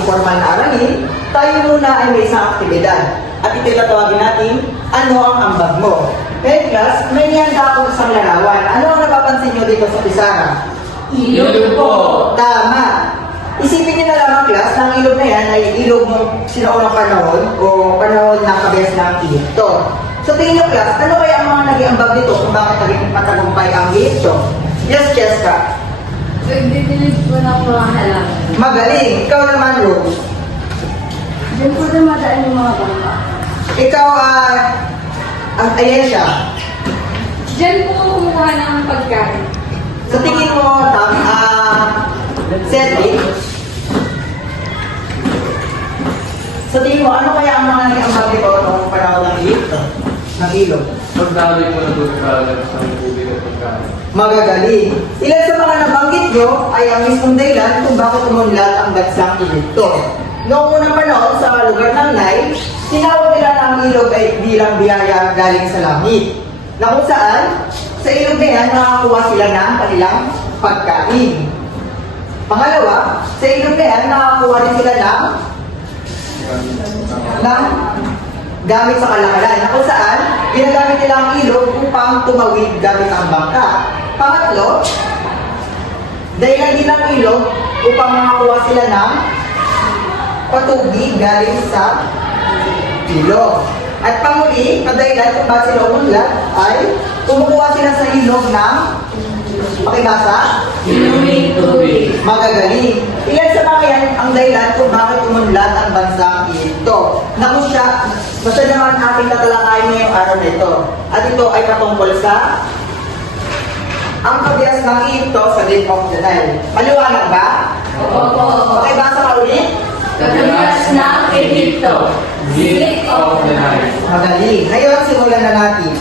ating formal na aralin, tayo muna ay may isang aktibidad. At ito'y tatawagin natin, ano ang ambag mo? Okay, class, may niyanda akong isang larawan. Ano ang napapansin nyo dito sa pisara? Ilog po. Tama. Isipin niyo na lamang, class, na ang ilog na yan ay ilog ng sinaunang panahon o panahon ng kabes ng Egypto. So tingin niyo, class, ano kaya ang mga naging ambag dito kung bakit naging matagumpay ang Egypto? Yes, Cheska. Nagdidilig po ng mga halaman. Magaling. Ikaw naman, Rose. Diyan po dumadaan yung mga bangka. Ikaw, ayan siya. Diyan po kumukuha ng pagkain. Sa tingin mo, Cedric, sa tingin mo, ano kaya ang mga naging ambag dito noong panahon ng Egypto? Ng ilog? Pagdali ko na doon sa tubig at pagkain. Magagaling. Ilan sa mga nabanggit nyo ay ang mismong dahilan kung bakit umunlad ang bansang Egypto. Noong unang panahon sa lugar ng Nile, tinawag nila na ang ilog ay bilang biyaya galing sa langit. Na kung saan, sa ilog na yan, nakakuha sila ng kanilang pagkain. Pangalawa, sa ilog na yan, nakakuha din sila ng gamit sa kalakalan. Na kung saan, ginagamit nila ang ilog upang tumawid gamit ang bangka. Pangatlo, dahilan din ang ilog upang makakuha sila ng patubig galing sa ilog. At panguli, na dahilan kung bakit sila umunlad ay kumukuha sila sa ilog ng pakibasa? Inuming tubig. Magagaling. Ilan sa mga yan ang dahilan kung bakit umunlad ang bansang Egypto. Na kung siya, basta naman ating tatalakayin ngayong araw na ito. At ito ay patungkol sa ang kabias ng Egypto sa Gate of the Nile. Maliwanag ba? Opo. Okay, basa ka ulit? Kabias ng Egypto. Gate of the Nile. Magaling. Ngayon, simulan na natin.